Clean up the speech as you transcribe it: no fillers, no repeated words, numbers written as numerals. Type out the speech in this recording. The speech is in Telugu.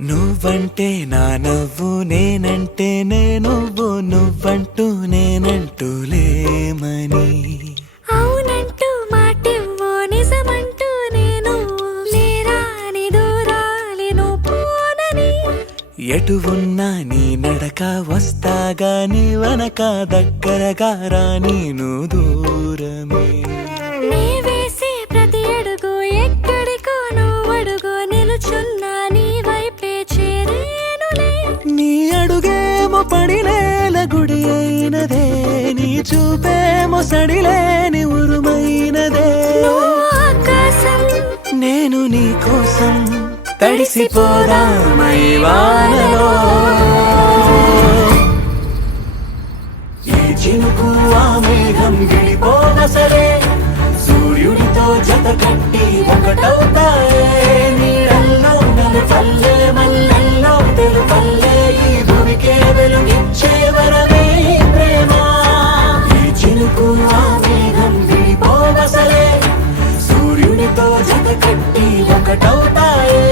నువ్వంటే నా నవ్వు నేనంటే నువ్వు నువ్వంటూ నేనంటూ లేమని అవునంటూ మాటివ్వు నిజమంటూ నేను లేరాని దూరాలను పోనని ఎటు ఉన్నా నీ నడక వస్తాగా నీ వనక దగ్గరగా రాని నువ్వు దూరమే నీ వేసే ప్రతి అడుగు ఎక్కడికో నువ్వు అడుగు నిలుచున్నా నీ వైపే చేరేనులే నీ అడుగేమో పడినేల గుడి అయినదే నీ చూపేమో సడిలేని ఉరుమైనదే నువ్వు ఆకాశం నేను నీ కోసం తడిసిపోదామై వానలో ఈ చినుకు ఆ మేఘం గిడిపోవసలే సూర్యుడితో జత కట్టి ఒకటవుతాయే నీడల్లో నలుపల్లె మల్లెల్లో తెలుపల్లె ఈ భూమికే వెలుగిచ్చే వరమే ప్రేమ ఈ చినుకు ఆ మేఘం గిడిపోవసలే సూర్యుడితో జత కట్టి ఒకటవుతాయే